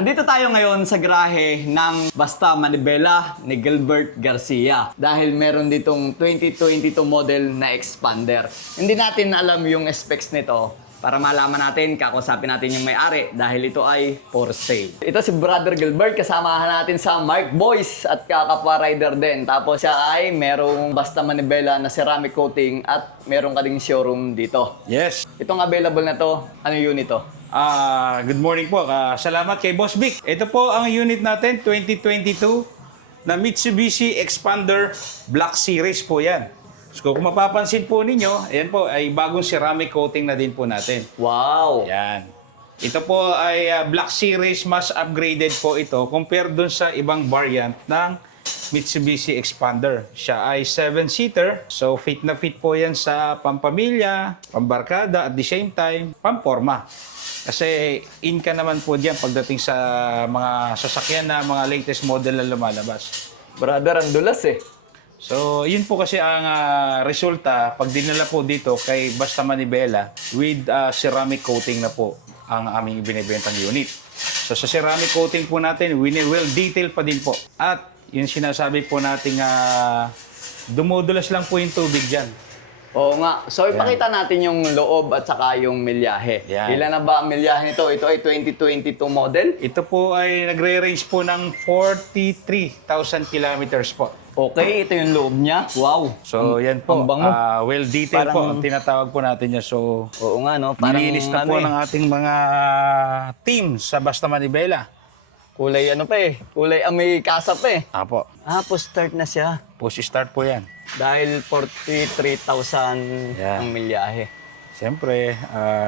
Andito tayo ngayon sa garahe ng Basta Manibela ni Gilbert Garcia dahil meron ditong 2022 model na expander. Hindi natin alam yung specs nito. Para malaman natin, kakusapin natin yung may-ari dahil ito ay for sale. Ito si Brother Gilbert, kasamahan natin sa Mark Boys at kakapwa rider din. Tapos siya ay merong Basta Manibela na ceramic coating at meron ka ding showroom dito. Yes. Itong available na to, ano unit to? Good morning po. Salamat kay Boss Vic. Ito po ang unit natin, 2022 na Mitsubishi Expander Black Series po yan. So kung mapapansin po ninyo, ayan po ay bagong ceramic coating na din po natin. Wow! Yan. Ito po ay Black Series, mas upgraded po ito compared dun sa ibang variant ng Mitsubishi Expander. Siya ay 7-seater, so fit na fit po yan sa pampamilya, pambarkada, at the same time, pamporma. Kasi in ka naman po diyan pagdating sa mga sasakyan na mga latest model na lumalabas. Brother, ang dulas eh. So, yun po kasi ang resulta pag dinala po dito kay Basta Manibela with ceramic coating na po ang aming ibinibentang unit. So, sa ceramic coating po natin, will detail pa din po. At yung sinasabi po nating dumudulas lang po yung tubig dyan. Oo nga. So, ipakita natin yung loob at saka yung milyahe. Yan. Ilan na ba ang milyahe nito? Ito ay 2022 model. Ito po ay nagre-range po ng 43,000 kilometers po. Okay, ito yung loob niya. Wow. So, yan po. Ang bango. Well detail po Parang- ang tinatawag po natin yan. So, Oo nga, no? Parang nilinis na po ng ating mga team sa Basta Manibela. kulay ano pa eh. Kulay amoy kasa pa eh. Apo. Start na siya. Push start po yan. Dahil 43,000 Yan. ang milyahe. Siyempre,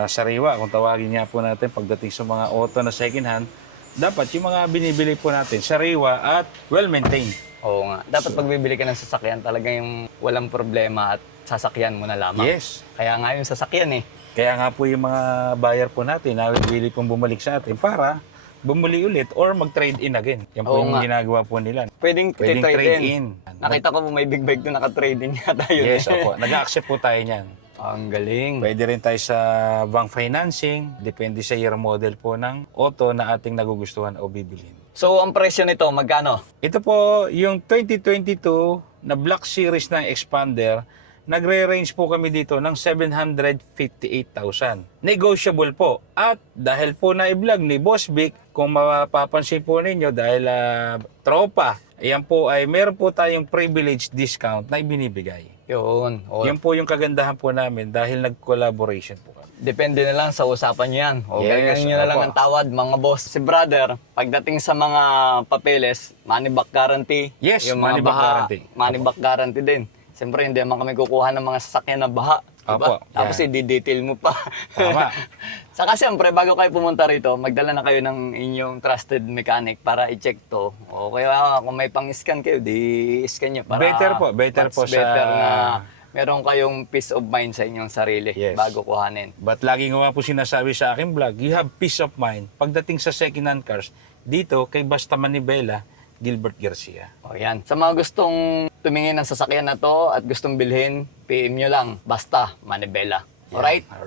sariwa, kung tawagin niya po natin pagdating sa mga auto na second hand, dapat yung mga binibili po natin, sariwa at well-maintained. Oo nga. Dapat pag bibili ka ng sasakyan, talaga yung walang problema at sasakyan mo na lamang. Yes. Kaya nga yung sasakyan eh. Kaya nga po yung mga buyer po natin, nawili pong bumalik sa atin para bumuli ulit or mag-trade-in again. Yan po Oo yung nga. ginagawa po nila. Pwedeng Pwedeng trade-in. trade-in. Nakita ko po may big bike doon, naka-trade-in yata yun. Yes, opo. Nag-accept po tayo niyan. Ang galing. Pwede rin tayo sa bank financing, depende sa year model po ng auto na ating nagugustuhan o bibilhin. So, ang presyo nito, magkano? Ito po yung 2022 na Black Series na Expander, nagre-range po kami dito ng 758,000. Negotiable po. At dahil po na-vlog ni Boss Vic, kung mapapansin po ninyo dahil tropa, ayan po ay meron po tayong privilege discount na ibinibigay. Yun. O, Yan po yung kagandahan po namin dahil nag-collaboration po kami. depende na lang sa usapan nyo yan. O, Yes, ganyan nyo na lang opo. ang tawad, mga boss. Si brother, pagdating sa mga papeles, money back guarantee. Yes, yung money mga back baha, guarantee. money back guarantee din. Siyempre, hindi naman kami kukuha ng mga sasakyan na baha. Diba? Opo, Tapos, yan. i-detail mo pa. Tama. Saka siyempre, bago kayo pumunta rito, magdala na kayo ng inyong trusted mechanic para i-check to. O kaya kung may pang-scan kayo, di-scan nyo. Para Better po, better mas po sa- better na meron kayong peace of mind sa inyong sarili Yes. bago kuhanin. But lagi ko nga po sinasabi sa aking vlog, you have peace of mind. Pagdating sa second-hand cars, dito kay Basta Manibela, Gilbert Garcia. O yan. Sa mga gustong tumingin ng sasakyan na to at gustong bilhin, PM nyo lang. Basta Manibela. Alright? Alright.